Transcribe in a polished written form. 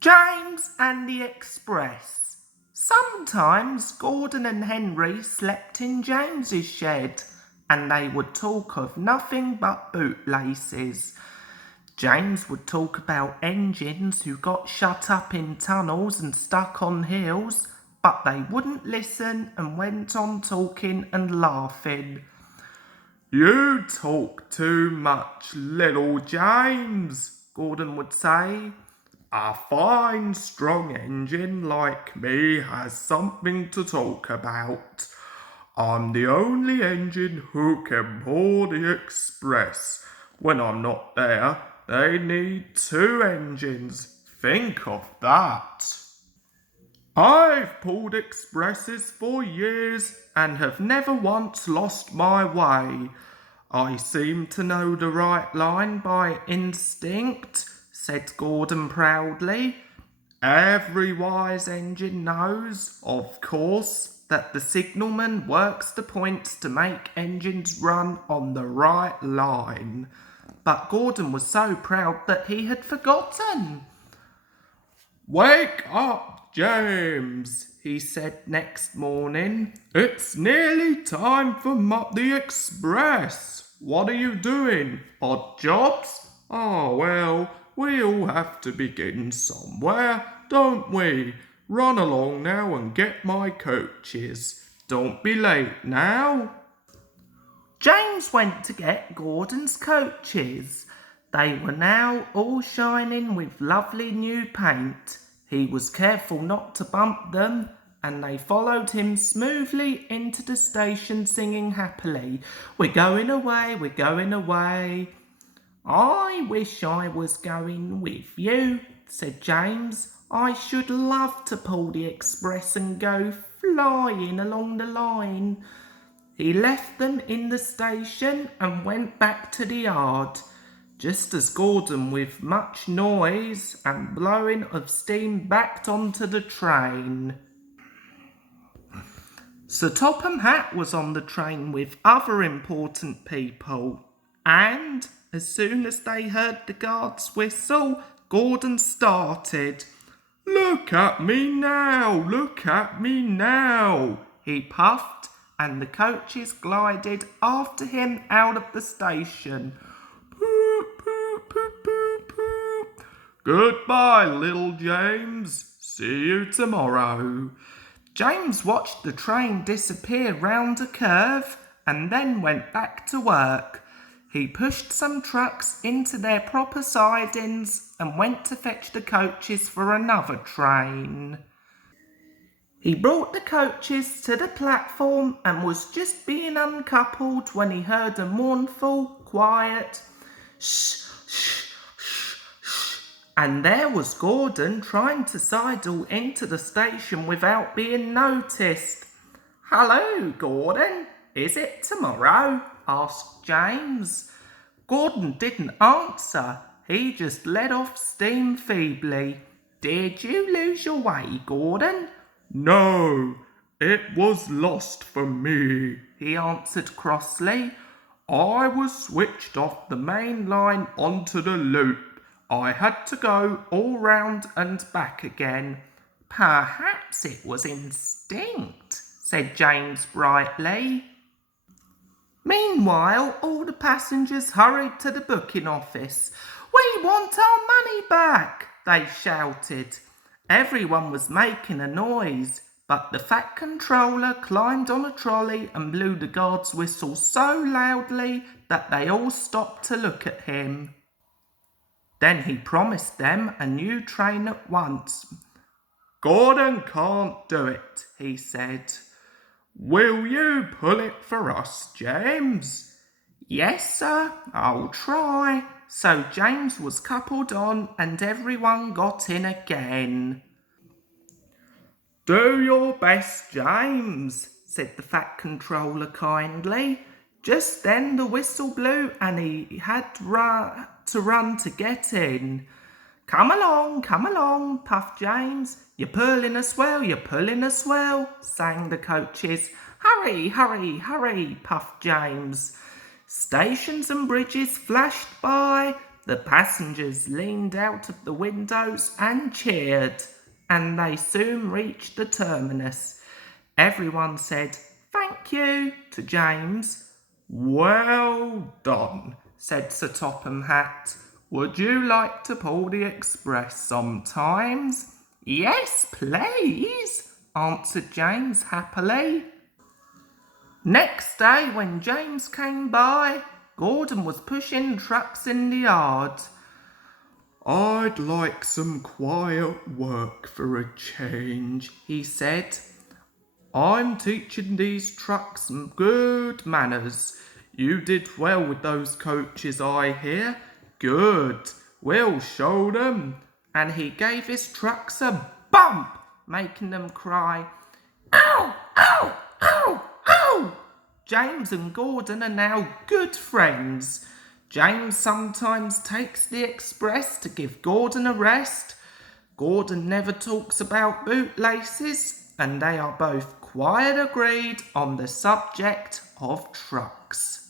James and the Express. Sometimes Gordon and Henry slept in James's shed, and they would talk of nothing but bootlaces. James would talk about engines who got shut up in tunnels and stuck on hills, but they wouldn't listen and went on talking and laughing. "You talk too much, little James," Gordon would say. "A fine, strong engine like me has something to talk about. I'm the only engine who can pull the express. When I'm not there, they need two engines. Think of that. I've pulled expresses for years and have never once lost my way. I seem to know the right line by instinct," said Gordon proudly. "Every wise engine knows, of course, that the signalman works the points to make engines run on the right line." But Gordon was so proud that he had forgotten. "Wake up, James," he said next morning. "It's nearly time for the express. What are you doing? Odd jobs? Oh, well, we all have to begin somewhere, don't we? Run along now and get my coaches. Don't be late now." James went to get Gordon's coaches. They were now all shining with lovely new paint. He was careful not to bump them, and they followed him smoothly into the station singing happily, "We're going away, we're going away." "I wish I was going with you," said James. "I should love to pull the express and go flying along the line." He left them in the station and went back to the yard, just as Gordon, with much noise and blowing of steam, backed onto the train. Sir Topham Hatt was on the train with other important people, and as soon as they heard the guard's whistle, Gordon started. "Look at me now, look at me now," he puffed, and the coaches glided after him out of the station. "Poop, poop, poop, poop, poop. Goodbye, little James. See you tomorrow." James watched the train disappear round a curve and then went back to work. He pushed some trucks into their proper sidings and went to fetch the coaches for another train. He brought the coaches to the platform and was just being uncoupled when he heard a mournful, quiet shh, shh, shh, shh. And there was Gordon trying to sidle into the station without being noticed. "Hello, Gordon. Is it tomorrow?" asked James. Gordon didn't answer. He just let off steam feebly. "Did you lose your way, Gordon?" "No, it was lost for me," he answered crossly. "I was switched off the main line onto the loop. I had to go all round and back again." "Perhaps it was instinct," said James brightly. Meanwhile, all the passengers hurried to the booking office. "We want our money back," they shouted. Everyone was making a noise, but the fat controller climbed on a trolley and blew the guard's whistle so loudly that they all stopped to look at him. Then he promised them a new train at once. "Gordon can't do it," he said. "Will you pull it for us, James?" "Yes, sir, I'll try." So James was coupled on and everyone got in again. "Do your best, James," said the fat controller kindly. Just then the whistle blew and he had to run to get in. Come along, puffed James. "You're pulling us well, you're pulling us well," sang the coaches. "Hurry, hurry, hurry," puffed James. Stations and bridges flashed by. The passengers leaned out of the windows and cheered, and they soon reached the terminus. Everyone said, "Thank you," to James. "Well done," said Sir Topham Hatt. "Would you like to pull the express sometimes?" "Yes, please," answered James happily. Next day, when James came by, Gordon was pushing trucks in the yard. "I'd like some quiet work for a change," he said. "I'm teaching these trucks some good manners. You did well with those coaches, I hear. Good, we'll show them." And he gave his trucks a bump, making them cry, "Ow, ow, ow, ow!" James and Gordon are now good friends. James sometimes takes the express to give Gordon a rest. Gordon never talks about bootlaces, and they are both quite agreed on the subject of trucks.